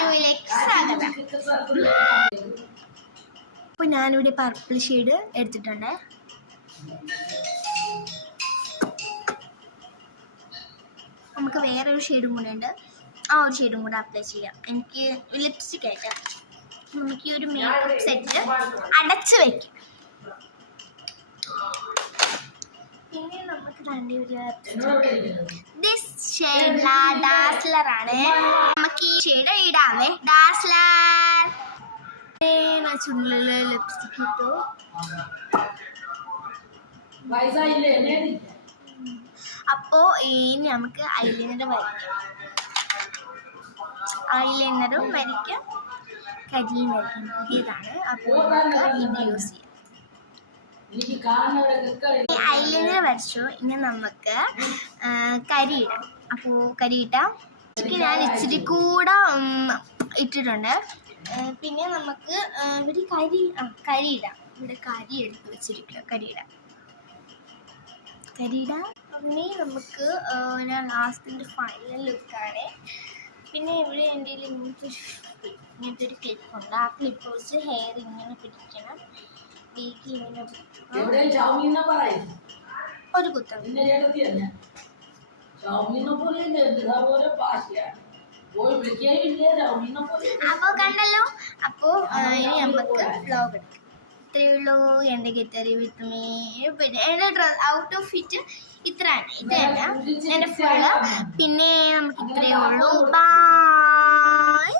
ടൂയിലേക്ക് സ്വാഗതം. അപ്പോൾ ഞാനിവിടെ പർപ്പിൾ ഷെയ്ഡ് എടുത്തിട്ടുണ്ട്. നമുക്ക് വേറൊരു ഷെയ്ഡും കൂടെ ഉണ്ട്, ആ ഒരു ഷെയ്ഡും കൂടെ അപ്ലൈ ചെയ്യാം. എനിക്ക് ലിപ്സ്റ്റിക് ആയിട്ട് നമുക്ക് ഈ ഒരു മേക്കപ്പ് സെറ്റ് അടച്ച് വയ്ക്കും. പിന്നെ നമുക്ക് ദിസ് ഷെയ്ഡ് ഡാസ്ലർ ആണ്. നമുക്ക് ഈ ഷെയ്ഡ് ഇടാവേ. ഡാസ്ലർ ചുണ്ടില് ലിപ്സ്റ്റിക് ഇട്ടു. അപ്പോൾ ഇനി നമുക്ക് ഐലൈനർ വരയ്ക്കാം. ഐലൈനറും വരയ്ക്കാം, കരിയും വരയ്ക്കാം. പുതിയതാണ്, അപ്പോൾ നമുക്ക് ഇത് യൂസ് ചെയ്യാം. ഐലൈനർ വരച്ചു. ഇനി നമുക്ക് കരി ഇടാം. അപ്പോൾ കരി ഇട്ടാം. ഞാൻ ഇച്ചിരി കൂടെ ഇട്ടിട്ടുണ്ട്. പിന്നെ നമുക്ക് ഒരു കരി ഇടാം. ഇവിടെ കരി എടുത്ത് വെച്ചിരിക്കുക. കരി ഇടാം. പിന്നെ നമുക്ക് ഞാൻ ലാസ്റ്റിൻ്റെ ഫൈനൽ ലുക്കാണ്. പിന്നെ ഇവിടെ എൻ്റെ ഇങ്ങനത്തെ ഒരു ക്ലിപ്പുണ്ട്. ആ ക്ലിപ്പ് വെച്ച് ഹെയർ ഇങ്ങനെ പിടിക്കണം. വീക്കിൽ ഇങ്ങനെ ഒരു കുത്തം. അപ്പോൾ കണ്ടല്ലോ. അപ്പോൾ ഇനി നമുക്ക് വ്ലോഗ് എടുക്കാം. ഇത്രയേ ഉള്ളൂ എൻ്റെ ഗെറ്ററി വിത്ത് മീ. പിന്നെ എൻ്റെ ഡ്രസ് ഔട്ട് ഓഫ് ഫിറ്റ് ഇത്രയാണ്. ഇത് തന്നെ എൻ്റെ ഫുള്ള്. പിന്നെ നമുക്ക് ഇത്രയേ ഉള്ളൂ. ബൈ.